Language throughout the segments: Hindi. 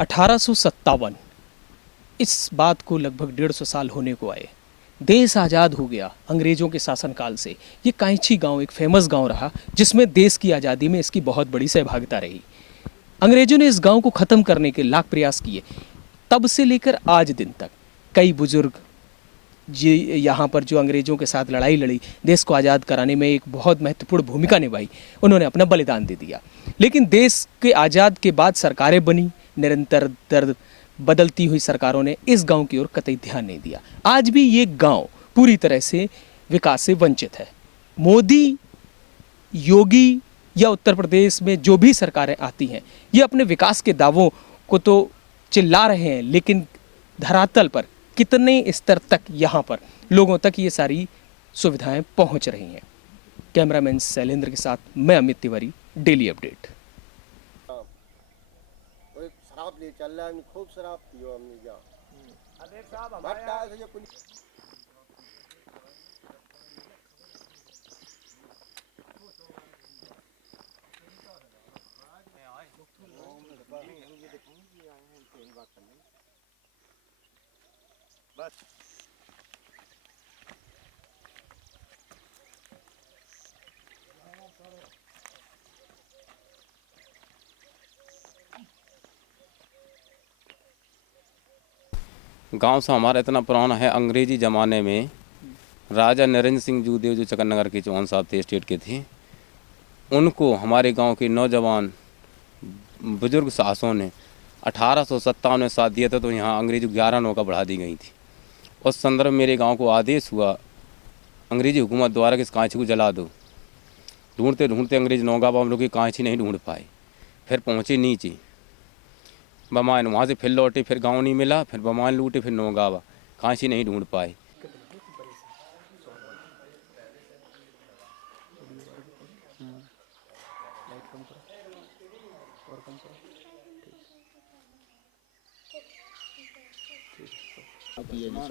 1857 इस बात को लगभग 150 साल होने को आए। देश आज़ाद हो गया अंग्रेज़ों के शासनकाल से। ये कांची गांव एक फेमस गांव रहा जिसमें देश की आज़ादी में इसकी बहुत बड़ी सहभागिता रही। अंग्रेज़ों ने इस गांव को ख़त्म करने के लाख प्रयास किए। तब से लेकर आज दिन तक कई बुजुर्ग जी यहाँ पर जो अंग्रेज़ों के साथ लड़ाई लड़ी, देश को आज़ाद कराने में एक बहुत महत्वपूर्ण भूमिका निभाई, उन्होंने अपना बलिदान दे दिया। लेकिन देश के आज़ाद के बाद सरकारें बनी, निरंतर बदलती हुई सरकारों ने इस गांव की ओर कतई ध्यान नहीं दिया। आज भी ये गांव पूरी तरह से विकास से वंचित है। मोदी, योगी या उत्तर प्रदेश में जो भी सरकारें आती हैं, ये अपने विकास के दावों को तो चिल्ला रहे हैं, लेकिन धरातल पर कितने स्तर तक यहाँ पर लोगों तक ये सारी सुविधाएं पहुँच रही हैं। कैमरामैन शैलेंद्र के साथ मैं अमित तिवारी, डेली अपडेट। शराब ले चल रहा है, खूब शराब पियो हमने जा। अरे साहब हमारे ये बस गांव से हमारा इतना पुराना है। अंग्रेजी ज़माने में राजा नरेंद्र सिंह जूदेव जो चकन्नगर के चौहान साहब थे, स्टेट के थे, उनको हमारे गांव के नौजवान बुजुर्ग शासकों ने 1857 में साथ दिया था। तो यहाँ अंग्रेजी 11 नौका बढ़ा दी गई थी। उस संदर्भ मेरे गांव को आदेश हुआ अंग्रेजी हुकूमत द्वारा कि इस कांची को जला दो। ढूंढते ढूंढते अंग्रेज नौका हम लोग की कांची नहीं ढूंढ पाए। फिर पहुँचे नीचे बमान, वहाँ से फिर लौटे, फिर गांव नहीं मिला, फिर बमान लूटे, फिर नौगावा, कांची नहीं ढूंढ पाए।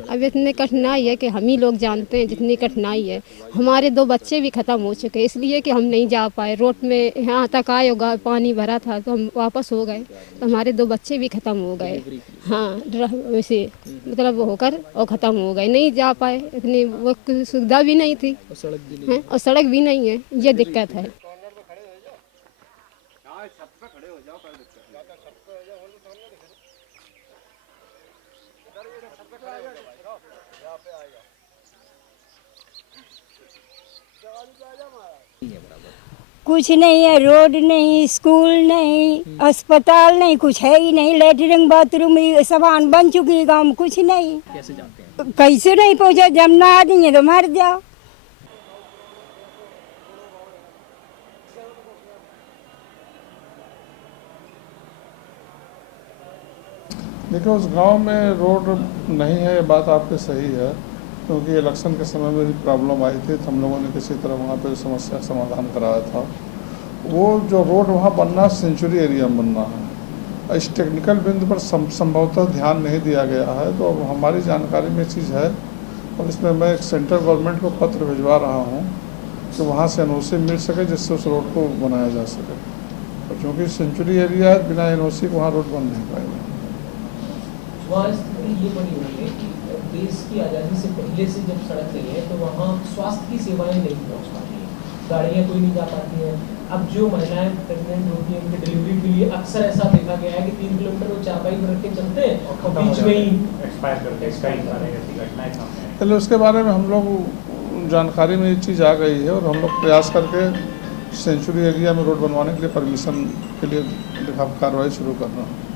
अब इतनी कठिनाई है कि हम ही लोग जानते हैं जितनी कठिनाई है। हमारे 2 बच्चे भी ख़त्म हो चुके, इसलिए कि हम नहीं जा पाए। रोड में यहाँ तक आए होगा, पानी भरा था तो हम वापस हो गए, तो हमारे 2 बच्चे भी ख़त्म हो गए। हाँ, वैसे मतलब वो होकर और ख़त्म हो गए, नहीं जा पाए। इतनी वो सुविधा भी नहीं थी और सड़क भी नहीं है, ये दिक्कत है। कुछ नहीं है, रोड नहीं, स्कूल नहीं, अस्पताल नहीं, कुछ है ही नहीं। लेटरिन बाथरूम सामान बन चुकी है गाँव में, कुछ नहीं। कैसे जानते हैं? कैसे नहीं पहुँचा, जब ना आदमी है तो मर जाओ। देखो, उस गांव में रोड नहीं है, ये बात आपकी सही है, क्योंकि इलेक्शन के समय में भी प्रॉब्लम आई थी, तो हम लोगों ने किसी तरह वहाँ पे समस्या समाधान कराया था। वो जो रोड वहाँ बनना सेंचुरी एरिया में बनना है, इस टेक्निकल बिंदु पर संभवतः ध्यान नहीं दिया गया है। तो अब हमारी जानकारी में चीज़ है और इसमें मैं एक सेंट्रल गवर्नमेंट को पत्र भिजवा रहा हूँ कि वहाँ से एनओसी मिल सके, जिससे उस रोड को बनाया जा सके। और क्योंकि सेंचुरी एरिया है, बिना एनओसी के वहाँ रोड बन नहीं पाएगा। वहाँ स्थिति ये बनी हुई है कि देश की आज़ादी से पहले से जब सड़क चली है तो वहाँ स्वास्थ्य की सेवाएं नहीं पहुँच पाती हैं, गाड़ियाँ कोई नहीं जा पाती हैं। अब जो महिलाएं प्रेग्नेंट होती हैं, उनकी डिलीवरी के लिए अक्सर ऐसा देखा गया है कि 3 किलोमीटर वो चारपाई में रख के चलते हैं और बीच में ही एक्सपायर करते हैं। चलो, उसके बारे में हम लोग जानकारी में ये चीज़ आ गई है और हम लोग प्रयास करके सेंचुरी एरिया में रोड बनवाने के लिए परमिशन के लिए कार्रवाई शुरू कर रहे हैं।